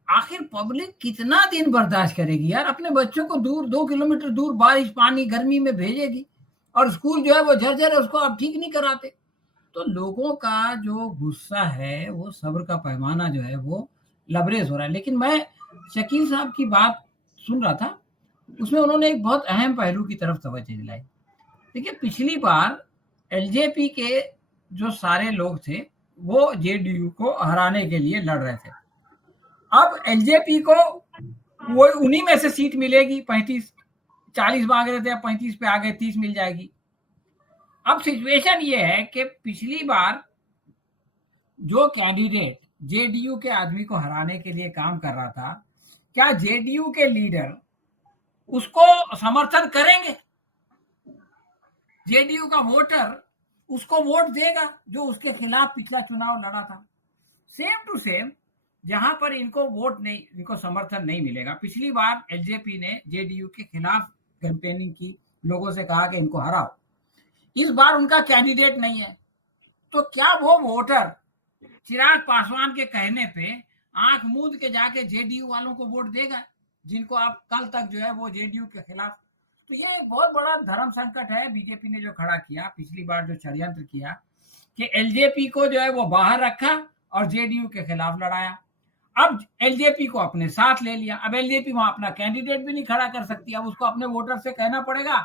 आखिर पब्लिक कितना दिन बर्दाश्त करेगी यार? अपने बच्चों को दूर 2 किलोमीटर दूर बारिश पानी गर्मी में भेजेगी, और स्कूल जो है वो जर्जर है, उसको आप ठीक नहीं कराते। तो लोगों का जो गुस्सा है, वो सब्र का पैमाना जो है वो लबरेज हो रहा है। लेकिन मैं शकील साहब की बात सुन रहा था, उसमें उन्होंने एक बहुत अहम पहलू की तरफ तवज्जो दिलाई। देखिए, पिछली बार एलजेपी के जो सारे लोग थे वो जेडीयू को हराने के लिए लड़ रहे थे। अब एलजेपी को वो उन्हीं में से सीट मिलेगी, 35-40 मांग रहे थे, अब 35 पे आ गए, 30 मिल जाएगी। अब सिचुएशन ये है कि पिछली बार जो कैंडिडेट जेडीयू के आदमी को हराने के लिए काम कर रहा था, क्या जेडीयू के लीडर उसको समर्थन करेंगे? जेडीयू का वोटर उसको वोट देगा जो उसके खिलाफ पिछला चुनाव लड़ा था। सेम टू सेम, जहां पर इनको वोट नहीं, इनको समर्थन नहीं मिलेगा। पिछली बार एलजेपी ने जेडीयू के खिलाफ कैंपेनिंग की, लोगों से कहा कि इनको हराओ। इस बार उनका कैंडिडेट नहीं है, तो क्या वो वोटर चिराग पासवान के कहने पे आंख मूंद के जाके जेडीयू वालों को वोट देगा, जिनको आप कल तक जो है वो जेडीयू के खिलाफ? तो ये बहुत बड़ा धर्म संकट है बीजेपी ने जो खड़ा किया, पिछली बार जो षड्यंत्र किया कि एलजेपी को जो है वो बाहर रखा और जेडीयू के खिलाफ लड़ाया। अब एलजेपी को अपने साथ ले लिया। अब एलजेपी वहां अपना कैंडिडेट भी नहीं खड़ा कर सकती। अब उसको अपने वोटर से कहना पड़ेगा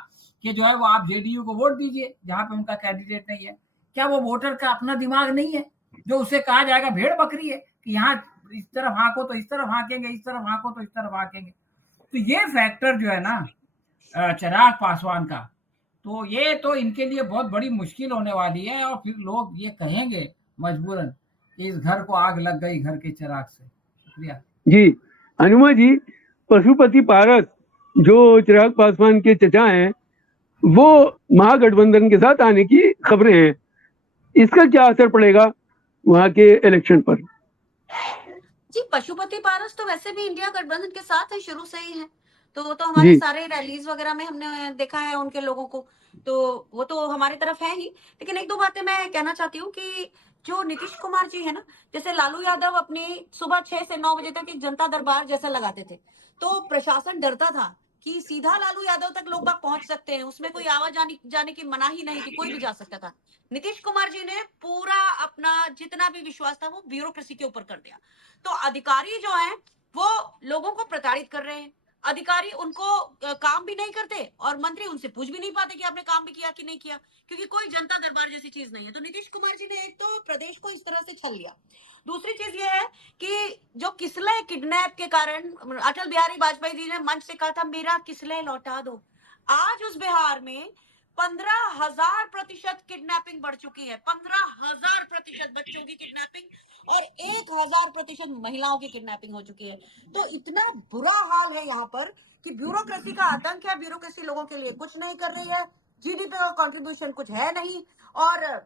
कि जो है वो आप जेडीयू को वोट दीजिए जहां पे उनका कैंडिडेट नहीं है। क्या वो वोटर का अपना दिमाग नहीं है जो उसे कहा जाएगा भेड़ बकरी है कि यहाँ इस तरफ हाँको तो इस तरफ हाँकेंगे, इस तरफ हाँको तो इस तरफ हाँकेंगे? तो ये फैक्टर जो है ना चिराग पासवान का, तो ये तो इनके लिए बहुत बड़ी मुश्किल होने वाली है, और फिर लोग ये कहेंगे मजबूरन कि इस घर को आग लग गई घर के चिराग से। शुक्रिया जी। हनुमा जी, पशुपति पारस जो चिराग पासवान के चचा हैं, वो महागठबंधन के साथ आने की खबरें हैं, इसका क्या असर पड़ेगा वहां के इलेक्शन पर? जी, पशुपति पारस तो वैसे भी इंडिया गठबंधन के साथ है, शुरू से ही है। तो वो तो हमारे जी सारे रैलीज वगैरह में हमने देखा है उनके लोगों को, तो वो तो हमारी तरफ है ही। लेकिन एक दो बातें मैं कहना चाहती हूँ कि जो नीतीश कुमार जी है ना, जैसे लालू यादव अपनी सुबह 6 से 9 बजे तक एक जनता दरबार जैसा लगाते थे, तो प्रशासन डरता था कि सीधा लालू यादव तक लोग बाग पहुंच सकते हैं, उसमें कोई आवाज जाने की मनाही नहीं थी, कोई भी जा सकता था। नीतीश कुमार जी ने पूरा अपना जितना भी विश्वास था वो ब्यूरोक्रेसी के ऊपर कर दिया। तो अधिकारी जो हैं वो लोगों को प्रताड़ित कर रहे हैं। अधिकारी उनको काम भी नहीं करते और मंत्री उनसे पूछ भी नहीं पाते कि आपने काम भी किया कि नहीं किया, क्योंकि कोई जनता दरबार जैसी चीज नहीं है। तो नीतीश कुमार जी ने एक तो प्रदेश को इस तरह से छल लिया। दूसरी चीज ये है कि जो किसले किडनैप के कारण अटल बिहारी वाजपेयी जी ने मंच से कहा था मेरा किसले लौटा दो, आज उस बिहार में 15,000% किडनैपिंग बढ़ चुकी है। 15,000% बच्चों की किडनैपिंग और 1,000% महिलाओं की किडनैपिंग हो चुकी है। तो इतना बुरा हाल है यहाँ पर कि ब्यूरोक्रेसी का आतंक है, ब्यूरोक्रेसी लोगों के लिए कुछ नहीं कर रही है, जीडीपी का कंट्रीब्यूशन कुछ है नहीं। और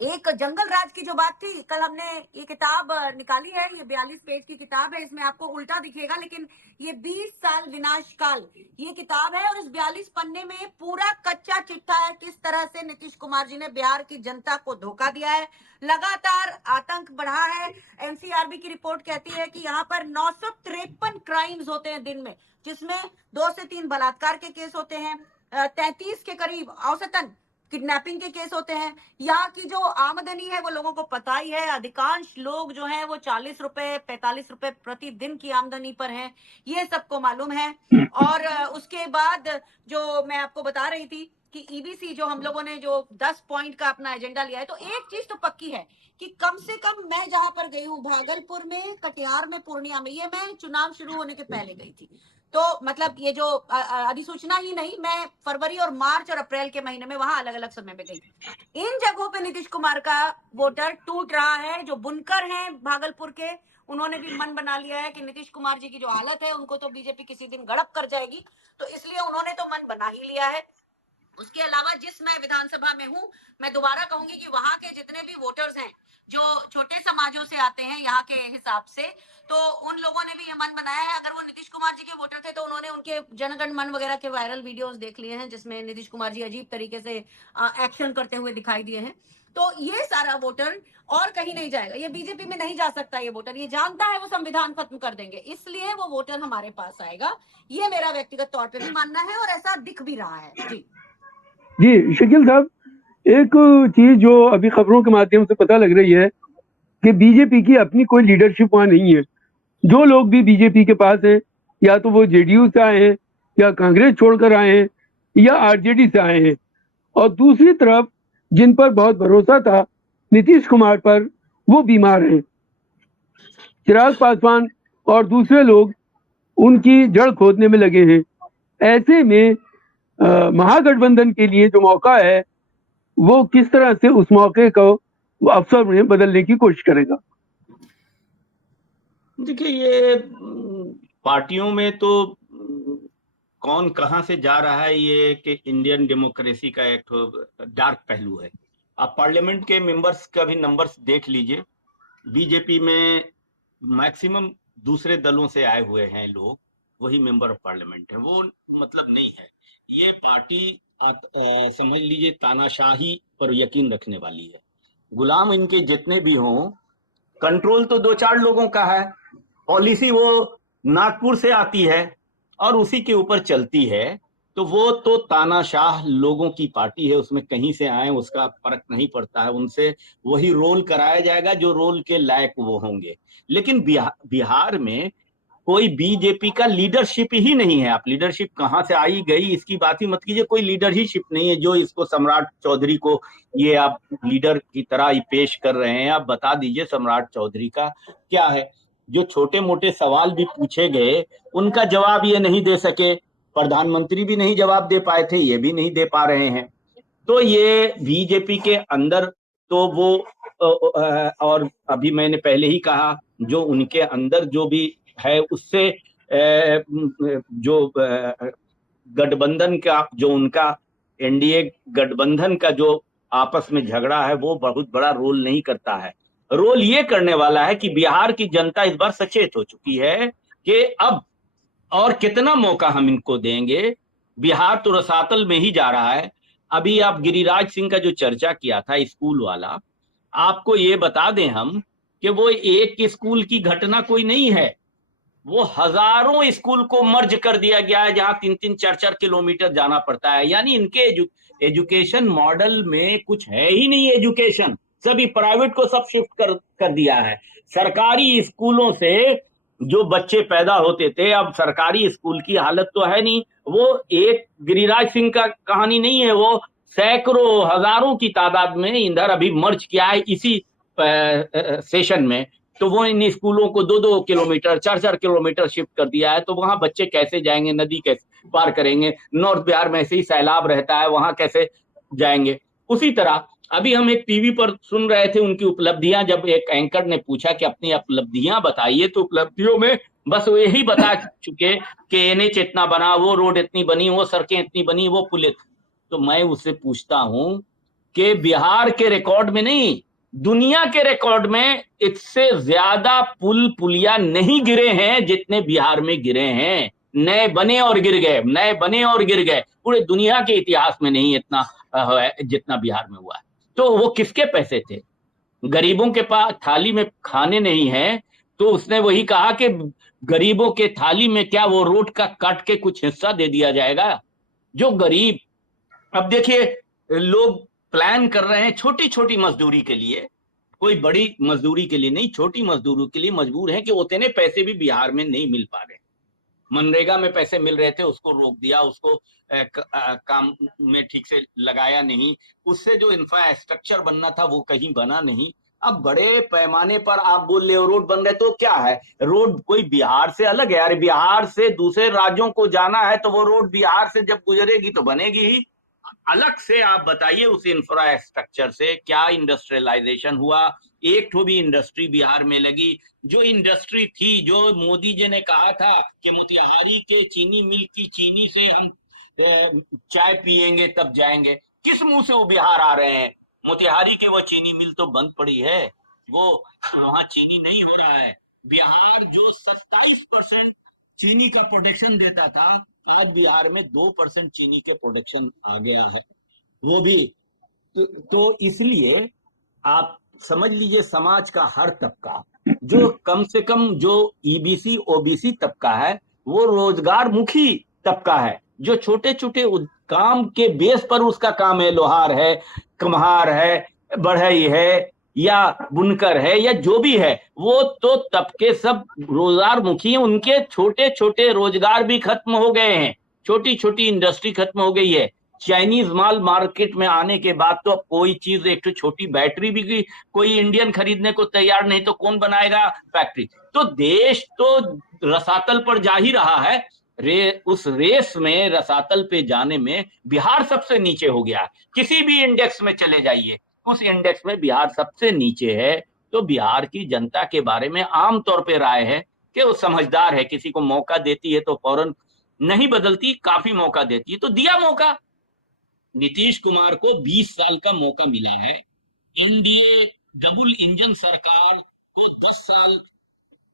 एक जंगल राज की जो बात थी, कल हमने ये किताब निकाली है, ये 42 पेज की किताब है, इसमें आपको उल्टा दिखेगा लेकिन ये 20 साल विनाश काल ये किताब है, और इस 42 पन्ने में पूरा कच्चा चिट्ठा है किस तरह से नीतीश कुमार जी ने बिहार की जनता को धोखा दिया है, लगातार आतंक बढ़ा है। एनसीआरबी की रिपोर्ट कहती है कि यहाँ पर 953 क्राइम्स होते हैं दिन में, जिसमें 2 से 3 बलात्कार के केस होते हैं, 33 के करीब औसतन किडनैपिंग के केस होते हैं। यहाँ की जो आमदनी है वो लोगों को पता ही है, अधिकांश लोग जो हैं वो 40 रुपए 45 रुपए प्रतिदिन की आमदनी पर हैं, ये सबको मालूम है। और उसके बाद जो मैं आपको बता रही थी कि ईबीसी जो हम लोगों ने जो 10 पॉइंट का अपना एजेंडा लिया है, तो एक चीज तो पक्की है कि कम से कम मैं जहां पर गई हूँ, भागलपुर में, कटिहार में, पूर्णिया में, ये मैं चुनाव शुरू होने के पहले गई थी। तो मतलब ये जो अधिसूचना ही नहीं, मैं फरवरी और मार्च और अप्रैल के महीने में वहां अलग अलग समय में गई। इन जगहों पे नीतीश कुमार का वोटर टूट रहा है। जो बुनकर हैं भागलपुर के, उन्होंने भी मन बना लिया है कि नीतीश कुमार जी की जो हालत है उनको तो बीजेपी किसी दिन गड़प कर जाएगी, तो इसलिए उन्होंने तो मन बना ही लिया है। उसके अलावा जिस मैं विधानसभा में हूँ, मैं दोबारा कहूंगी कि वहां के जितने भी वोटर्स हैं जो छोटे समाजों से आते हैं यहाँ के हिसाब से, तो उन लोगों ने भी ये मन बनाया है। अगर वो नीतीश कुमार जी के वोटर थे तो उन्होंने उनके जनगण मन वगैरह के वायरल वीडियोस देख लिए हैं, जिसमें नीतीश कुमार जी अजीब तरीके से एक्शन करते हुए दिखाई दिए हैं। तो ये सारा वोटर और कहीं नहीं जाएगा, ये बीजेपी में नहीं जा सकता। ये वोटर ये जानता है वो संविधान खत्म कर देंगे, इसलिए वो वोटर हमारे पास आएगा। ये मेरा व्यक्तिगत तौर पर भी मानना है और ऐसा दिख भी रहा है। जी जी शकील साहब, एक चीज जो अभी खबरों के माध्यम से पता लग रही है कि बीजेपी की अपनी कोई लीडरशिप वहां नहीं है। जो लोग भी बीजेपी के पास हैं, या तो वो जेडीयू से आए हैं, या कांग्रेस छोड़कर आए हैं, या आरजेडी से आए हैं। और दूसरी तरफ जिन पर बहुत भरोसा था नीतीश कुमार पर, वो बीमार हैं। चिराग पासवान और दूसरे लोग उनकी जड़ खोदने में लगे हैं। ऐसे में महागठबंधन के लिए जो मौका है, वो किस तरह से उस मौके को वो अवसर में बदलने की कोशिश करेगा? देखिए, ये पार्टियों में तो कौन कहां से जा रहा है, ये कि इंडियन डेमोक्रेसी का एक डार्क पहलू है। आप पार्लियामेंट के मेंबर्स का भी नंबर्स देख लीजिए, बीजेपी में मैक्सिमम दूसरे दलों से आए हुए हैं लोग, वही मेंबर ऑफ पार्लियामेंट है। वो मतलब नहीं है। ये पार्टी समझ लीजिए तानाशाही पर यकीन रखने वाली है। गुलाम इनके जितने भी हों, कंट्रोल तो 2-4 लोगों का है, पॉलिसी वो नागपुर से आती है और उसी के ऊपर चलती है। तो वो तो तानाशाह लोगों की पार्टी है, उसमें कहीं से आए उसका फर्क नहीं पड़ता है। उनसे वही रोल कराया जाएगा जो रोल के लायक वो होंगे। लेकिन बिहार में कोई बीजेपी का लीडरशिप ही नहीं है। आप लीडरशिप कहां से आई गई इसकी बात ही मत कीजिए, कोई लीडरशिप नहीं है। जो इसको सम्राट चौधरी को ये आप लीडर की तरह ही पेश कर रहे हैं, आप बता दीजिए सम्राट चौधरी का क्या है। जो छोटे मोटे सवाल भी पूछे गए उनका जवाब ये नहीं दे सके प्रधानमंत्री भी नहीं जवाब दे पाए थे, ये भी नहीं दे पा रहे हैं। तो ये बीजेपी के अंदर तो वो और अभी मैंने पहले ही कहा, जो उनके अंदर जो भी है उससे जो गठबंधन का, जो उनका एनडीए गठबंधन का जो आपस में झगड़ा है, वो बहुत बड़ा रोल नहीं करता है। रोल ये करने वाला है कि बिहार की जनता इस बार सचेत हो चुकी है कि अब और कितना मौका हम इनको देंगे। बिहार तो रसातल में ही जा रहा है। अभी आप गिरिराज सिंह का जो चर्चा किया था स्कूल वाला, आपको ये बता दें हम कि वो एक स्कूल की घटना कोई नहीं है, वो हजारों स्कूल को मर्ज कर दिया गया है, जहां 3-3 4-4 किलोमीटर जाना पड़ता है। यानी इनके एजुकेशन मॉडल में कुछ है ही नहीं एजुकेशन, सभी प्राइवेट को सब शिफ्ट कर दिया है। सरकारी स्कूलों से जो बच्चे पैदा होते थे, अब सरकारी स्कूल की हालत तो है नहीं। वो एक गिरिराज सिंह का कहानी नहीं है, वो सैकड़ों हजारों की तादाद में इधर अभी मर्ज किया है इसी सेशन में। तो वो इन स्कूलों को 2-2 किलोमीटर 4-4 किलोमीटर शिफ्ट कर दिया है। तो वहां बच्चे कैसे जाएंगे, नदी कैसे पार करेंगे? नॉर्थ बिहार में ऐसे ही सैलाब रहता है, वहां कैसे जाएंगे? उसी तरह अभी हम एक टीवी पर सुन रहे थे उनकी उपलब्धियां, जब एक एंकर ने पूछा कि अपनी उपलब्धियां बताइए, तो उपलब्धियों में बस वो यही बता चुके कि एनएच इतना बना, वो रोड इतनी बनी, वो सड़कें इतनी बनी, वो पुल। तो मैं उससे पूछता हूं कि बिहार के रिकॉर्ड में नहीं, दुनिया के रिकॉर्ड में इससे ज्यादा पुल पुलिया नहीं गिरे हैं जितने बिहार में गिरे हैं। नए बने और गिर गए, नए बने और गिर गए, पूरे दुनिया के इतिहास में नहीं इतना जितना बिहार में हुआ है। तो वो किसके पैसे थे? गरीबों के पास थाली में खाने नहीं है, तो उसने वही कहा कि गरीबों के थाली में क्या वो रोड का काट के कुछ हिस्सा दे दिया जाएगा? जो गरीब, अब देखिए, लोग प्लान कर रहे हैं छोटी छोटी मजदूरी के लिए, कोई बड़ी मजदूरी के लिए नहीं, छोटी मजदूरी के लिए मजबूर हैं कि उतने पैसे भी बिहार में नहीं मिल पा रहे। मनरेगा में पैसे मिल रहे थे, उसको रोक दिया, उसको काम में ठीक से लगाया नहीं, उससे जो इंफ्रास्ट्रक्चर बनना था वो कहीं बना नहीं। अब बड़े पैमाने पर आप बोल रहे हो रोड बन रहे, तो क्या है, रोड कोई बिहार से अलग है यार? बिहार से दूसरे राज्यों को जाना है तो वो रोड बिहार से जब गुजरेगी तो बनेगी ही। अलग से आप बताइए उस इंफ्रास्ट्रक्चर से क्या इंडस्ट्रियलाइजेशन हुआ? एक तो भी इंडस्ट्री बिहार में लगी? जो इंडस्ट्री थी, जो मोदी जी ने कहा था कि मोतिहारी के चीनी मिल की चीनी से हम चाय पिएंगे तब जाएंगे, किस मुंह से वो बिहार आ रहे हैं? मोतिहारी के वो चीनी मिल तो बंद पड़ी है, वो वहां चीनी नहीं हो रहा है। बिहार जो 27% चीनी का प्रोडक्शन देता था, आज बिहार में 2% चीनी के प्रोडक्शन आ गया है, वो भी। तो इसलिए आप समझ लीजिए, समाज का हर तबका, जो कम से कम जो ईबीसी ओबीसी तबका है, वो रोजगार मुखी तबका है, जो छोटे छोटे काम के बेस पर उसका काम है, लोहार है, कुम्हार है, बढ़ई है, या बुनकर है, या जो भी है, वो तो तबके सब रोजगार मुखी हैं। उनके छोटे छोटे रोजगार भी खत्म हो गए हैं, छोटी छोटी इंडस्ट्री खत्म हो गई है। चाइनीज माल मार्केट में आने के बाद तो अब कोई चीज, एक तो छोटी बैटरी भी कोई इंडियन खरीदने को तैयार नहीं, तो कौन बनाएगा फैक्ट्री? तो देश तो रसातल पर जा ही रहा है। उस रेस में, रसातल पे जाने में बिहार सबसे नीचे हो गया। किसी भी इंडेक्स में चले जाइए, उस इंडेक्स में बिहार सबसे नीचे है। तो बिहार की जनता के बारे में आमतौर पे राय है कि वो समझदार है, किसी को मौका देती है तो फौरन नहीं बदलती, काफी मौका देती है। तो दिया मौका, नीतीश कुमार को 20 साल का मौका मिला है। एनडीए डबल इंजन सरकार को 10 साल,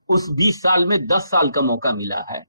उस 20 साल में 10 साल का मौका मिला है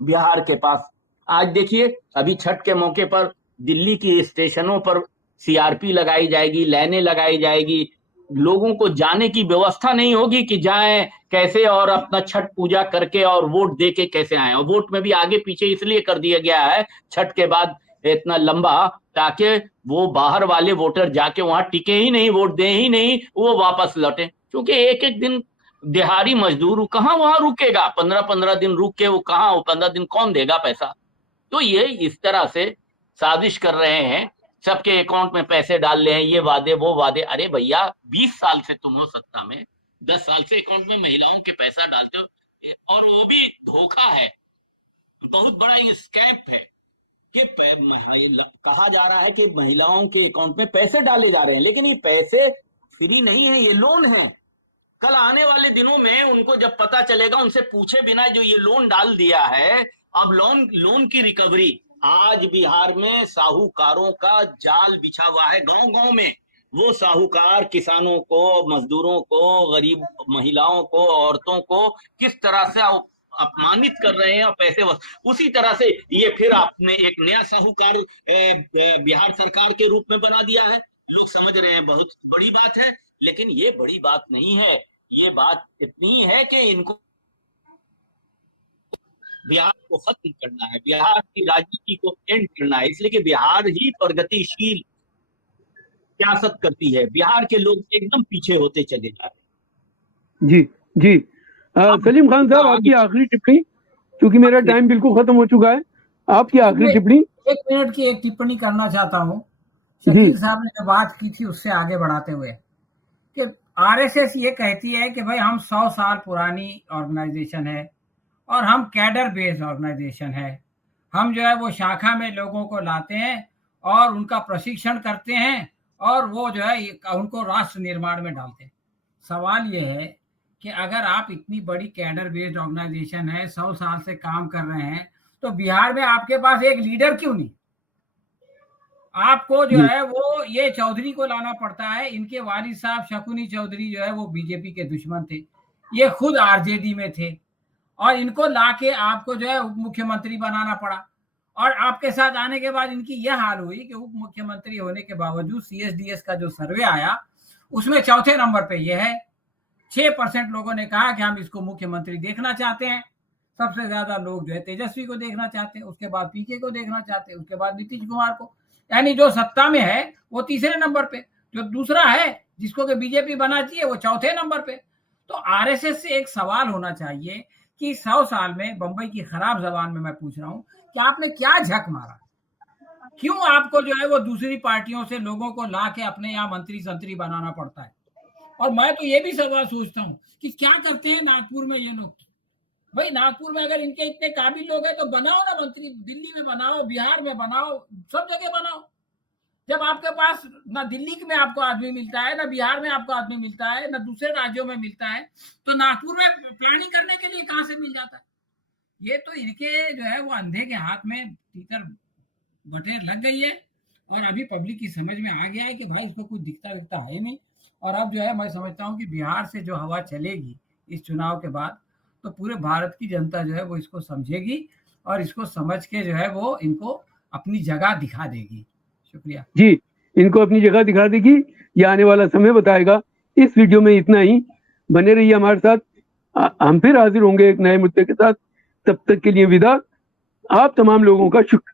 बिहार के पास। आज देखिए, अभी छठ के मौके पर दिल्ली की स्टेशनों पर सीआरपी लगाई जाएगी, लाइनें लगाई जाएगी, लोगों को जाने की व्यवस्था नहीं होगी कि जाएं कैसे और अपना छठ पूजा करके और वोट दे के कैसे आए। और वोट में भी आगे पीछे इसलिए कर दिया गया है छठ के बाद इतना लंबा, ताकि वो बाहर वाले वोटर जाके वहां टिके ही नहीं, वोट दे ही नहीं, वो वापस लौटे। क्योंकि एक एक दिन दिहाड़ी मजदूर कहाँ वहां रुकेगा? 15-15 दिन रुक के वो कहाँ, वो 15 दिन कौन देगा पैसा? तो ये इस तरह से साजिश कर रहे हैं, सबके अकाउंट में पैसे डाल रहे हैं, ये वादे वो वादे। अरे भैया, 20 साल से तुम हो सत्ता में, 10 साल से अकाउंट में महिलाओं के पैसा डालते हो, और वो भी धोखा है। बहुत बड़ा ये स्कैम है कि कहा जा रहा है कि महिलाओं के अकाउंट में पैसे डाले जा रहे हैं, लेकिन ये पैसे फ्री नहीं है, ये लोन है। कल आने वाले दिनों में उनको जब पता चलेगा, उनसे पूछे बिना जो ये लोन डाल दिया है, अब लोन की रिकवरी। आज बिहार में साहूकारों का जाल बिछा हुआ है गांव गांव में। वो साहूकार किसानों को, मजदूरों को, गरीब महिलाओं को, औरतों को किस तरह से अपमानित कर रहे हैं और पैसे उसी तरह से ये फिर आपने एक नया साहूकार बिहार सरकार के रूप में बना दिया है। लोग समझ रहे हैं बहुत बड़ी बात है, लेकिन ये बड़ी बात नहीं है। ये बात इतनी है कि इनको बिहार को खत्म करना है, बिहार की राजनीति को एंड करना है, इसलिए कि बिहार ही प्रगतिशील सियासत करती है। बिहार के लोग एकदम पीछे होते चले जा रहे हैं। जी जी, सलीम खान साहब, आपकी आखिरी टिप्पणी, क्योंकि मेरा टाइम बिल्कुल खत्म हो चुका है। आपकी आखिरी टिप्पणी। 1 मिनट की एक टिप्पणी करना चाहता हूँ। शकील साहब ने जो बात की थी उससे आगे बढ़ाते हुए कि आरएसएस ये कहती है कि भाई हम 100 साल पुरानी ऑर्गेनाइजेशन है और हम कैडर बेस्ड ऑर्गेनाइजेशन है। हम जो है वो शाखा में लोगों को लाते हैं और उनका प्रशिक्षण करते हैं और वो जो है उनको राष्ट्र निर्माण में डालते हैं। सवाल ये है कि अगर आप इतनी बड़ी कैडर बेस्ड ऑर्गेनाइजेशन है, 100 साल से काम कर रहे हैं, तो बिहार में आपके पास एक लीडर क्यों नहीं? आपको जो है वो ये चौधरी को लाना पड़ता है। इनके वालिद साहब शकुनी चौधरी जो है वो बीजेपी के दुश्मन थे, ये खुद आरजेडी में थे, और इनको लाके आपको जो है उप मुख्यमंत्री बनाना पड़ा। और आपके साथ आने के बाद इनकी यह हाल हुई कि उप मुख्यमंत्री होने के बावजूद सीएसडीएस का जो सर्वे आया उसमें चौथे नंबर पे ये है। 6% लोगों ने कहा कि हम इसको मुख्यमंत्री देखना चाहते हैं। सबसे ज्यादा लोग जो है तेजस्वी को देखना चाहते हैं, उसके बाद पीके को देखना चाहते हैं, उसके बाद नीतीश कुमार को। यानी जो सत्ता में है वो तीसरे नंबर पे, जो दूसरा है जिसको कि बीजेपी बनाती है वो चौथे नंबर पे। तो आरएसएस से एक सवाल होना चाहिए कि 100 साल में, बंबई की खराब जबान में मैं पूछ रहा हूं कि आपने क्या झक मारा? क्यों आपको जो है वो दूसरी पार्टियों से लोगों को ला के अपने यहाँ मंत्री संतरी बनाना पड़ता है? और मैं तो ये भी सवाल सोचता हूँ कि क्या करते हैं नागपुर में ये लोग? भाई नागपुर में अगर इनके इतने काबिल लोग हैं तो बनाओ ना मंत्री, दिल्ली में बनाओ, बिहार में बनाओ, सब जगह बनाओ। जब आपके पास ना दिल्ली में आपको आदमी मिलता है, ना बिहार में आपको आदमी मिलता है, ना दूसरे राज्यों में मिलता है, तो नागपुर में प्लानिंग करने के लिए कहां से मिल जाता है? ये तो इनके जो है वो अंधे के हाथ में तीतर बटेर लग गई है और अभी पब्लिक की समझ में आ गया है कि भाई इसको कुछ दिखता दिखता है नहीं। और अब जो है मैं समझता हूँ कि बिहार से जो हवा चलेगी इस चुनाव के बाद, तो पूरे भारत की जनता जो है वो इसको समझेगी और इसको समझ के जो है वो इनको अपनी जगह दिखा देगी। शुक्रिया जी, इनको अपनी जगह दिखा देगी, ये आने वाला समय बताएगा। इस वीडियो में इतना ही। बने रहिए हमारे साथ, हम फिर हाजिर होंगे एक नए मुद्दे के साथ। तब तक के लिए विदा। आप तमाम लोगों का शुक्रिया।